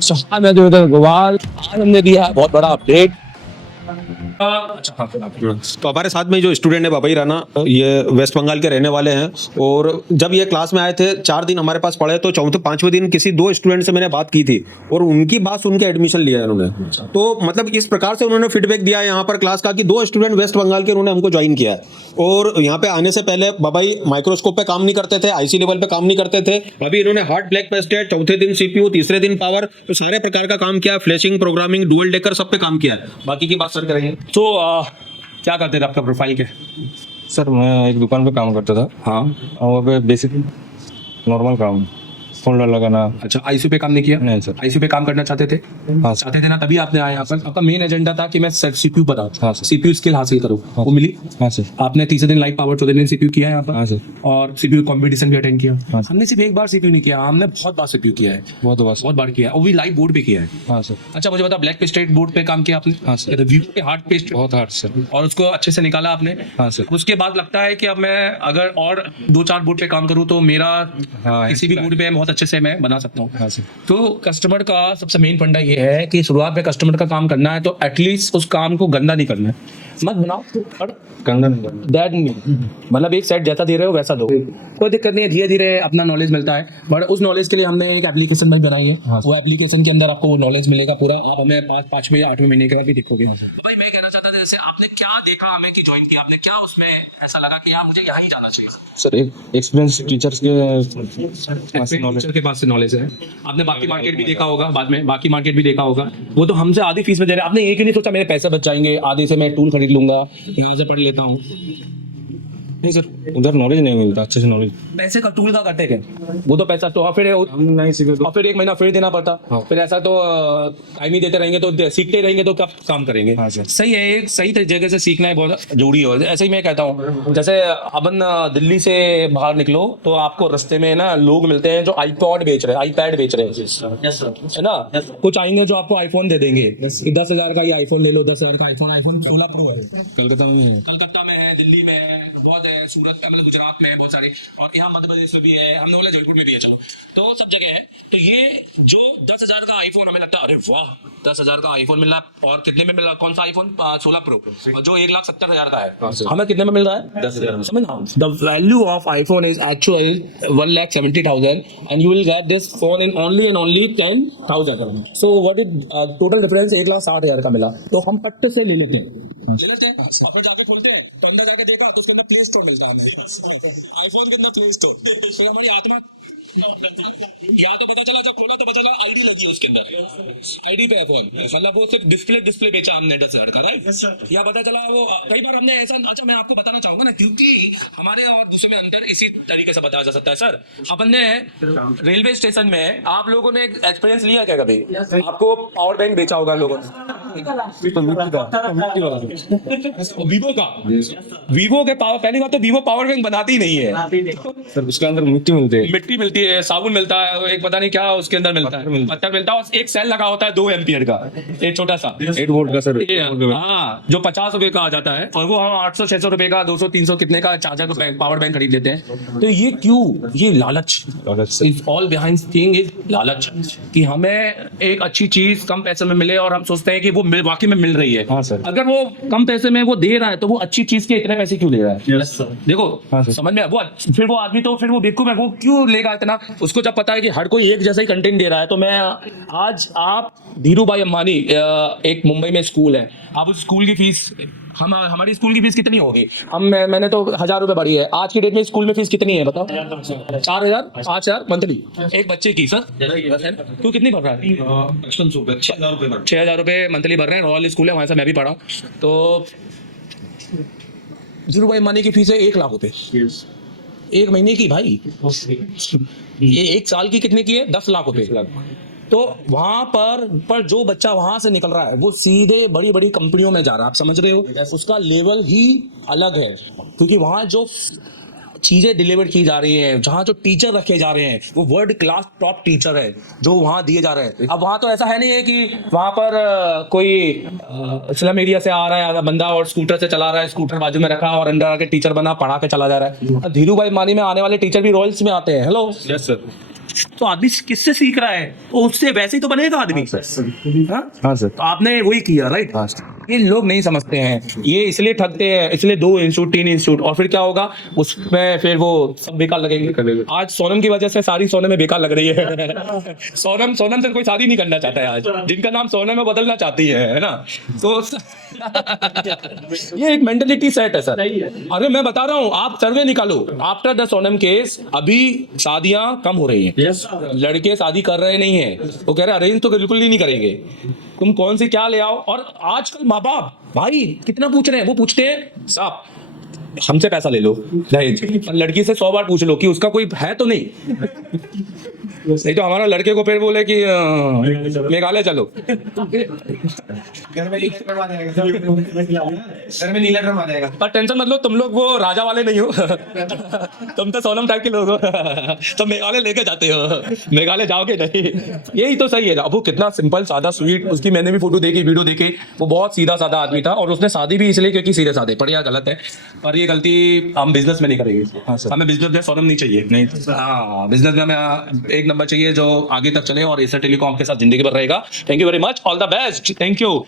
शाह में जो गोवाल आज हमने दिया है बहुत बड़ा अपडेट। अच्छा तो हमारे साथ में जो स्टूडेंट है बाबई राना, ये वेस्ट बंगाल के रहने वाले हैं। और जब ये क्लास में आए थे 4 दिन हमारे पास पढ़े, तो चौथे 5वें दिन किसी 2 स्टूडेंट से मैंने बात की थी और उनकी बात सुन के एडमिशन लिया है उन्होंने। तो मतलब इस प्रकार से उन्होंने फीडबैक दिया है यहाँ पर क्लास का कि 2 स्टूडेंट वेस्ट बंगाल के उन्होंने हमको ज्वाइन किया है। और यहाँ पे आने से पहले बाबाई माइक्रोस्कोप पे काम नहीं करते थे, आईसी लेवल पे काम नहीं करते थे। अभी इन्होंने हार्ड ब्लैक पेस्टेड, चौथे दिन सीपीयू, तीसरे दिन पावर, तो सारे प्रकार का काम किया, फ्लैशिंग, प्रोग्रामिंग, डुअल डेकर सब पे काम किया है। बाकी की बात सर करेंगे। तो क्या करते थे आपका प्रोफाइल के? सर मैं एक दुकान पे काम करता था। हाँ और वहाँ पे बेसिक नॉर्मल काम, फोल्डर लगाना। अच्छा, आईसीयू पे काम नहीं किया? नहीं सर। आईसीयू पे काम करना चाहते थे? हाँ सर। चाहते थे ना, तभी आपने आए यहाँ पर। आपका मेन एजेंडा था कि मैं सीपीयू बनाऊं, हाँ सर। सीपीयू स्किल हासिल करूं। वो मिली? हाँ सर। आपने तीसरे दिन लाइव पावर, चौथे दिन सीपीयू किया है यहाँ पर। हाँ सर। और सीपीयू कंपटीशन भी अटेंड किया। हाँ सर। हमने सिर्फ एक बार सीपीयू नहीं किया, हमने बहुत बार सीपीयू किया है, बहुत बार किया है, और भी लाइव बोर्ड पे किया है। हाँ सर। अच्छा मुझे बता, ब्लैक पेस्टेड बोर्ड पे काम किया आपने? हाँ सर। वीवो के हार्ड पेस्ट, बहुत हार्ड सर। और उसको अच्छे से निकाला आपने? हाँ सर। उसके बाद लगता है कि अब मैं अगर और 2-4 बोर्ड पे काम करूं तो मेरा हाँ, किसी भी बोर्ड पे बहुत अच्छे से मैं बना सकता हूँ। हाँ सर। तो कस्टमर का सबसे मेन फंडा ये है कि शुरुआत में कस्टमर का काम करना है तो एटलीस्ट उस काम को गंदा नहीं करना है। मत बनाओ और कंगन नहीं। दैट मतलब एक सेट जैसा दे रहे हो वैसा दो, कोई दिक्कत नहीं है। धीरे धीरे अपना नॉलेज मिलता है, बट उस नॉलेज के लिए हमने एक एप्लीकेशन में बनाई है। हाँ, वो एप्लीकेशन के अंदर आपको वो नॉलेज मिलेगा पूरा। आप हमें 5वें या 8वें महीने के बाद भी देखोगे। तो भाई मैं कहना चाहता था, जैसे आपने क्या देखा हमें कि ज्वाइन किया, आपने क्या उसमें ऐसा लगा कि यार मुझे यहाँ ही जाना चाहिए? सर एक एक्सपीरियंस टीचर्स के नॉलेज टीचर के पास से नॉलेज है। आपने बाकी मार्केट भी देखा होगा, बाद में बाकी मार्केट भी देखा होगा। वो तो हमसे आधी फीस में दे रहे हैं। आपने ये क्यों नहीं सोचा मेरे पैसे बच जाएंगे, आधे से मैं टूल खरीद लूंगा, यहाँ से पढ़ लेता हूँ? नहीं सर, उधर नॉलेज नहीं मिलता अच्छे से। नॉलेज पैसे का टूल का करते क्या? वो तो पैसा तो फिर हम नहीं सीखे तो और फिर 1 महीना फिर देना पड़ता। हाँ। फिर ऐसा तो टाइम ही देते रहेंगे तो सीखते रहेंगे तो कब काम करेंगे? हाँ सर। सही है, एक सही जगह से सीखना है बहुत जरूरी है। ऐसे ही मैं कहता हूँ, जैसे अपन दिल्ली से बाहर निकलो तो आपको रास्ते में ना लोग मिलते हैं जो आईपॉड बेच रहे हैं, आईपैड बेच रहे हैं, है ना? कुछ आएंगे जो आपको आईफोन दे देंगे कि 10,000 का ये आईफोन ले लो, 10,000 का आईफोन 16 प्रो है। कलकत्ता में है, दिल्ली में है, बहुत है, सूरत में, मतलब गुजरात में है बहुत सारे, और यहाँ मध्य प्रदेश में भी है, हमने बोला जयपुर में भी है, चलो तो सब जगह है। तो ये जो 10,000 का आईफोन हमें लगता है अरे वाह 10,000 का आईफोन मिल रहा है, और कितने में मिल रहा है? कौन सा आईफोन? 16 प्रो, और जो 1,70,000 का है हमें कितने में मिल रहा है? 10,000। समझना, the value of iPhone is actually 1,70,000 and you will get this phone in only 10,000। So what is total difference? 1,60,000 का मिला, तो हम पट्ट से ले लेते हैं, वहाँ पर जाके खोलते हैं तो अंदर जाके देखा तो उसके अंदर प्ले स्टोर मिलता है, आईफोन के अंदर प्ले स्टोर। फिर हमारी आत्मा या तो पता चला, जब खोला तो पता चला आईडी लगी है उसके अंदर, आईडी पे आईफोन, मतलब वो सिर्फ डिस्प्ले बेचा हमने 10,000 का, राइट? या पता चला वो कई बार हमने ऐसा। अच्छा मैं आपको बताना चाहूंगा ना, क्योंकि हमारे और दूसरे में अंतर इसी तरीके से बताया जा सकता है। सर अपन ने रेलवे स्टेशन में, आप लोगों ने एक्सपीरियंस लिया क्या कभी? आपको पावर बैंक बेचा होगा लोगों ने, वीवो का। वीवो के पावर, पहली बात तो वीवो पावर बैंक बनाती ही नहीं है सर। उसके अंदर मिट्टी मिलती है, मिट्टी मिलती है, साबुन मिलता है, एक पता नहीं क्या उसके अंदर मिलता है, पत्थर मिलता है, और एक सेल लगा होता है 2 एम्पियर का, एक छोटा सा 8 वोल्ट का सर। हाँ, जो 50 रुपए का आ जाता है, और वो हम 800-600 रुपए का, 200-300 कितने का चार्जर पावर बैंक खरीद लेते हैं। तो ये क्यों? ये लालच, is all behind thing is लालच, कि हमें एक अच्छी चीज कम पैसे में मिले और हम सोचते हैं कि वो वाकई में मिल रही है। हाँ सर। अगर वो कम पैसे में वो दे रहा है तो वो अच्छी चीज के इतने पैसे क्यों ले रहा है? देखो हाँ सर। समझ में वो, फिर वो आदमी तो फिर वो बेवकूफ है, वो क्यों लेगा इतना? उसको जब पता है कि हर कोई एक जैसा ही कंटेंट दे रहा है। तो मैं आज, आप धीरू भाई अंबानी, एक मुंबई में स्कूल है, आप उस स्कूल की फीस, हमारी स्कूल की फीस कितनी होगी? मैंने तो 1,000 रुपए बढ़ी है। आज की डेट में स्कूल में फीस कितनी है बताओ? 4,000 5,000 मंथली एक बच्चे की। सर तू कितनी भर रहा है? 6,000 रुपए मंथली भर रहे हैं। रॉयल स्कूल है, वहां से मैं भी पढ़ा। तो धीरू भाई अंबानी की फीस है 1,00,000 रुपए, 1 महीने की भाई। ये 1 साल की कितने की है? 10,00,000 रुपए। तो वहां पर जो बच्चा वहां से निकल रहा है वो सीधे बड़ी बड़ी कंपनियों में जा रहा है, आप समझ रहे हो? उसका लेवल ही अलग है, क्योंकि वहां जो चीजें डिलीवर की जा रही हैं, जहाँ जो टीचर रखे जा रहे हैं वो वर्ल्ड क्लास टॉप टीचर है जो वहाँ दिए जा रहे हैं। अब वहाँ तो ऐसा है नहीं है कि वहाँ पर कोई स्लम एरिया से आ रहा है बंदा और स्कूटर से चला रहा है, स्कूटर बाजू में रखा और अंदर आके टीचर बना पढ़ा के चला जा रहा है। धीरू भाई अंबानी में आने वाले टीचर भी रॉयल्स में आते हैं। Hello, yes sir. तो आदमी किससे सीख रहा है, तो उससे वैसे ही तो बनेगा आदमी। हाँ? हाँ सर। तो आपने वही किया, राइट। हाँ सर। ये लोग नहीं समझते हैं, ये इसलिए ठगते हैं, इसलिए 2 इंस्टीट्यूट 3 इंस्टीट्यूट, और फिर क्या होगा उसमें, फिर वो सब बेकार लगेंगे। आज सोनम की वजह से सारी सोनम में बेकार लग रही है। सोनम से कोई शादी नहीं करना चाहता है आज, जिनका नाम सोनम में बदलना चाहती है ना। तो ये एक मेंटलिटी सेट है सर। अरे मैं बता रहा हूँ, आप सर्वे निकालो, आफ्टर द सोनम केस अभी शादियां कम हो रही हैं। लड़के शादी कर रहे नहीं है, वो कह रहे अरेंज तो बिल्कुल ही नहीं करेंगे, तुम कौन सी क्या ले आओ। और आजकल माँ बाप भाई कितना पूछ रहे हैं, वो पूछते हैं साहब हमसे पैसा ले लो दहेज, लड़की से 100 बार पूछ लो कि उसका कोई है तो नहीं तो हमारा लड़के को फिर बोले कि मेघालय चलो। घर में नीला ड्रम आ जाएगा। पर टेंशन मत लो, तुम लोग वो राजा वाले नहीं हो। तुम तो सोनम टाइप के लोग हो। तो मेघालय लेके जाते हो, मेघालय जाओगे नहीं। यही तो सही है। अब वो कितना सिंपल सादा स्वीट, उसकी मैंने भी फोटो देखी, वीडियो देखी, वो बहुत सीधा साधा आदमी था, और उसने शादी भी इसलिए क्योंकि सीधे साधे। पर यह गलत है, पर ये गलती हम बिजनेस में नहीं करेंगे। हमें बिजनेस में सोनम नहीं चाहिए, नहीं। हाँ, बिजनेस में हमें एक नंबर चाहिए जो आगे तक चले और एसर टेलीकॉम के साथ जिंदगी भर रहेगा। Thank you very much, all the best, thank you.